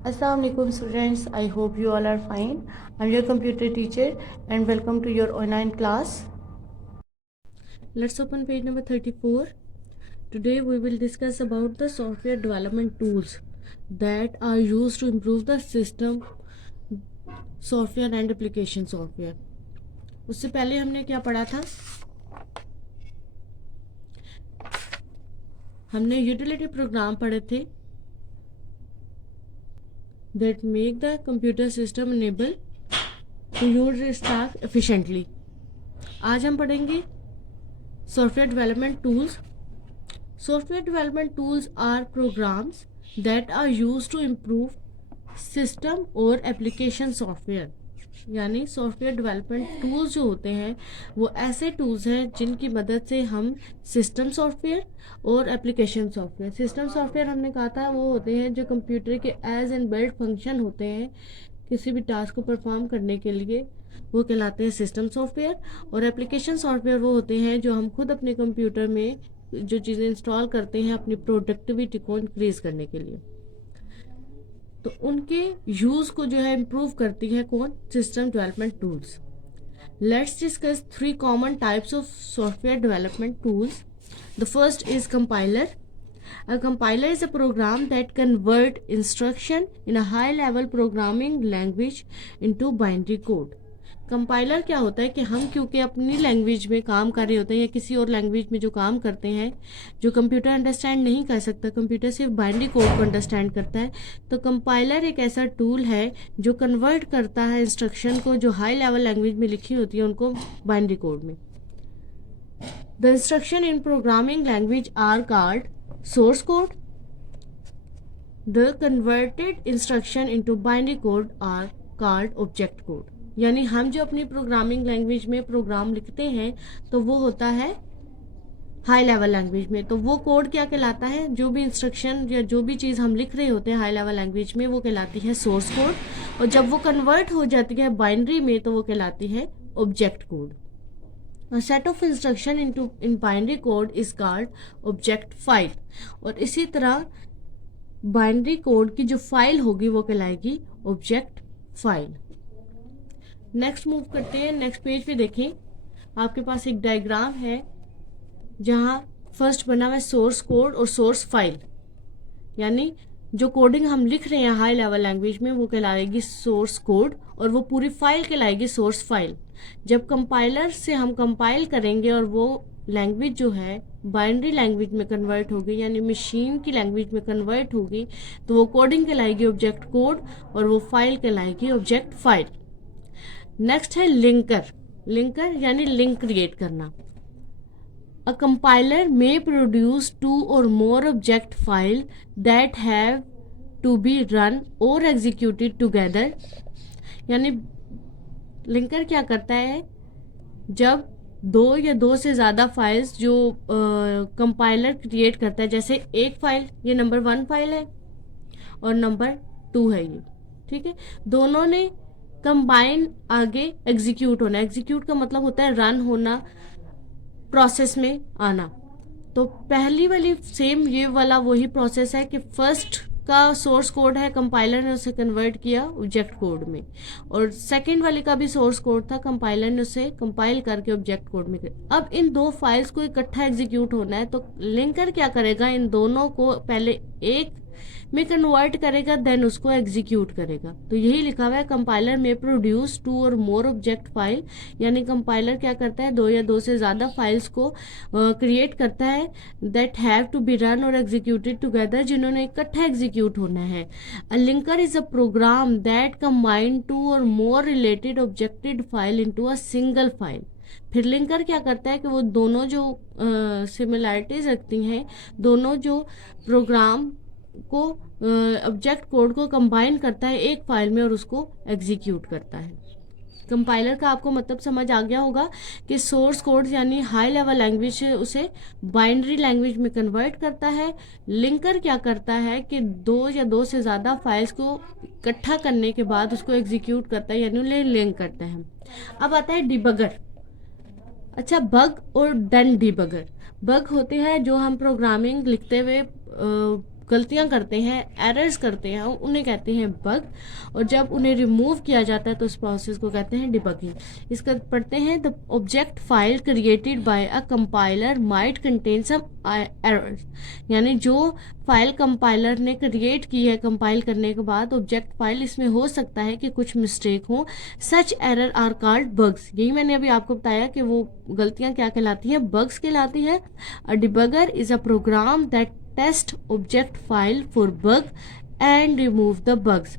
Assalamualaikum students, I hope you all are fine. I'm your computer teacher and welcome to your online class. Let's open page number 34. Today we will discuss about the software development tools that are used to improve the system software and application software. उससे पहले हमने क्या पढ़ा था? हमने utility programme पढ़े थे that make the computer system enable to use its task efficiently. आज हम पढ़ेंगे software development tools. Software development tools are programs that are used to improve system और एप्लीकेशन सॉफ्टवेयर. यानी सॉफ्टवेयर डेवलपमेंट टूल्स जो होते हैं वो ऐसे टूल्स हैं जिनकी मदद से हम सिस्टम सॉफ्टवेयर और एप्लीकेशन सॉफ्टवेयर. सिस्टम सॉफ्टवेयर हमने कहा था वो होते हैं जो कंप्यूटर के एज एंड बिल्ट फंक्शन होते हैं किसी भी टास्क को परफॉर्म करने के लिए, वो कहलाते हैं सिस्टम सॉफ्टवेयर. और एप्लीकेशन सॉफ्टवेयर वो होते हैं जो हम खुद अपने कंप्यूटर में जो चीज़ें इंस्टॉल करते हैं अपनी प्रोडक्टिविटी को इंक्रीज करने के लिए. तो उनके यूज़ को जो है इम्प्रूव करती है कौन? System development tools. Let's discuss 3 common types of software development tools. The first is compiler. A compiler is a program that convert instruction in a high level programming language into binary code. Compiler क्या होता है कि हम क्योंकि अपनी language में काम कर रहे होते हैं या किसी और लैंग्वेज में जो काम करते हैं जो कंप्यूटर अंडरस्टैंड नहीं कर सकता, कंप्यूटर सिर्फ बाइनरी कोड को अंडरस्टैंड करता है, तो कंपाइलर एक ऐसा टूल है जो कन्वर्ट करता है इंस्ट्रक्शन को जो हाई लेवल लैंग्वेज में लिखी होती है उनको बाइनरी कोड में. The instruction in programming language are called source code. The converted instruction into binary code are called object code. यानी हम जो अपनी प्रोग्रामिंग लैंग्वेज में प्रोग्राम लिखते हैं तो वो होता है हाई लेवल लैंग्वेज में. तो वो कोड क्या कहलाता है? जो भी इंस्ट्रक्शन या जो भी चीज़ हम लिख रहे होते हैं हाई लेवल लैंग्वेज में वो कहलाती है सोर्स कोड, और जब वो कन्वर्ट हो जाती है बाइनरी में तो वो कहलाती है object code. A set of instruction in binary code is called object file. और इसी तरह बाइनरी कोड की जो फाइल होगी वो कहलाएगी ऑब्जेक्ट फाइल. नेक्स्ट मूव करते हैं. नेक्स्ट पेज पे देखें, आपके पास एक डायग्राम है जहाँ फर्स्ट बना हुआ है सोर्स कोड और सोर्स फाइल. यानी जो कोडिंग हम लिख रहे हैं हाई लेवल लैंग्वेज में वो कहलाएगी सोर्स कोड और वो पूरी फाइल कहलाएगी सोर्स फाइल. जब कंपाइलर से हम कंपाइल करेंगे और वो लैंग्वेज जो है बाइनरी लैंग्वेज में कन्वर्ट होगी यानी मशीन की लैंग्वेज में कन्वर्ट होगी तो वो कोडिंग कहलाएगी ऑब्जेक्ट कोड और वो फाइल कहलाएगी ऑब्जेक्ट फाइल. नेक्स्ट है लिंकर. लिंकर यानी लिंक क्रिएट करना. A compiler may produce 2 or more object file that have to be run or executed together. यानी लिंकर क्या करता है? जब 2 या 2 से ज़्यादा फाइल्स जो कंपाइलर क्रिएट करता है, जैसे एक फाइल ये नंबर 1 फाइल है और नंबर 2 है ये, ठीक है, दोनों ने कंबाइन आगे एग्जीक्यूट होना. एग्जीक्यूट का मतलब होता है रन होना, प्रोसेस में आना. तो पहली वाली सेम ये वाला वही प्रोसेस है कि फर्स्ट का सोर्स कोड है, कंपाइलर ने उसे कन्वर्ट किया ऑब्जेक्ट कोड में, और सेकंड वाले का भी सोर्स कोड था, कंपाइलर ने उसे कंपाइल करके ऑब्जेक्ट कोड में किया. अब इन 2 फाइल्स को इकट्ठा एग्जीक्यूट होना है तो लिंकर क्या करेगा? इन दोनों को पहले एक में कन्वर्ट करेगा देन उसको एग्जीक्यूट करेगा. तो यही लिखा हुआ है कंपाइलर में produce 2 or more object file. यानी कंपाइलर क्या करता है? 2 या 2 से ज़्यादा फाइल्स को क्रिएट करता है that have to be run और एग्जीक्यूटेड टुगेदर, जिन्होंने इकट्ठा एग्जीक्यूट होना है. A linker is a program that combine 2 or more related objected file into a single file. फिर लिंकर क्या करता है कि वो दोनों जो सिमिलैरिटीज रखती हैं, दोनों जो प्रोग्राम को ऑब्जेक्ट कोड को कंबाइन करता है एक फाइल में और उसको एग्जीक्यूट करता है. कंपाइलर का आपको मतलब समझ आ गया होगा कि सोर्स कोड यानी हाई लेवल लैंग्वेज उसे बाइनरी लैंग्वेज में कन्वर्ट करता है. लिंकर क्या करता है कि 2 या 2 से ज़्यादा फाइल्स को इकट्ठा करने के बाद उसको एग्जीक्यूट करता है यानी उन्हें लिंक करता है. अब आता है डिबगर. अच्छा, बग और देन डिबगर. बग होते हैं जो हम प्रोग्रामिंग लिखते हुए गलतियां करते हैं, एरर्स करते हैं, उन्हें कहते हैं बग। और जब उन्हें रिमूव किया जाता है तो उस प्रोसेस को कहते हैं डिबगिंग। इसका पढ़ते हैं, the object file created by a compiler might contain some errors. यानी जो फाइल कंपाइलर ने क्रिएट की है कंपाइल करने के बाद ऑब्जेक्ट फाइल, इसमें हो सकता है कि कुछ मिस्टेक हो। सच एरर आर कॉल्ड बग्स। यही मैंने अभी आपको बताया कि वो गलतियां क्या कहलाती हैं, बग्स कहलाती है। A debugger is a program that test object file for bug and remove the bugs.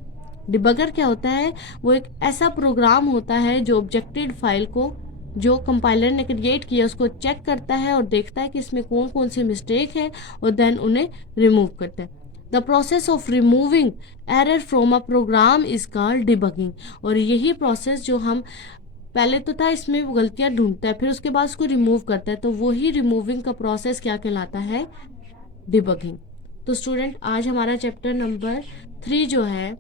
Debugger क्या होता है, वो एक ऐसा प्रोग्राम होता है जो ऑब्जेक्टेड फाइल को, जो कंपाइलर ने क्रिएट किया, उसको चेक करता है और देखता है कि इसमें कौन कौन से मिस्टेक है और देन उन्हें रिमूव करता है। The process of removing error from a program is called debugging. और यही प्रोसेस जो हम पहले तो था इसमें वो गलतियां ढूंढता है, फिर उसके बाद उसको रिमूव करता है, तो वही रिमूविंग का प्रोसेस क्या कहलाता है, डिबगिंग। तो स्टूडेंट आज हमारा चैप्टर नंबर 3 जो है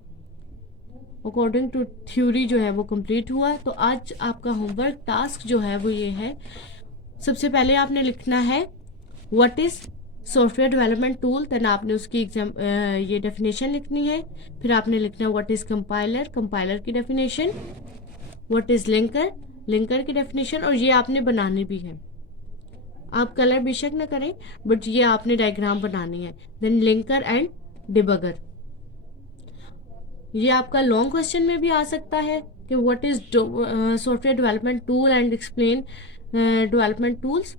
अकॉर्डिंग टू थ्योरी जो है वो कंप्लीट हुआ। तो आज आपका होमवर्क टास्क जो है वो ये है, सबसे पहले आपने लिखना है what is software development tool, then आपने उसकी ये डेफिनेशन लिखनी है। फिर आपने लिखना है व्हाट इज कंपाइलर, कंपाइलर की definition. What is linker, linker की डेफिनेशन। और ये आपने बनानी भी है, आप कलर बेशक ना करें बट ये आपने डायग्राम बनानी है। Then linker and debugger. ये आपका लॉन्ग क्वेश्चन में भी आ सकता है कि what is software development tool and explain development tools.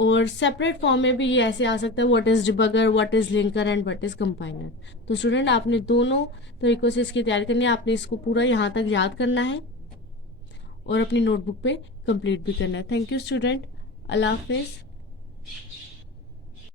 और सेपरेट फॉर्म में भी ये ऐसे आ सकता है, what is debugger, what is linker and what is compiler. तो स्टूडेंट आपने दोनों तरीकों से इसकी तैयारी करनी है, आपने इसको पूरा यहाँ तक याद करना है और अपनी नोटबुक पे कंप्लीट भी करना है। थैंक यू स्टूडेंट, अल्लाह हाफिज़।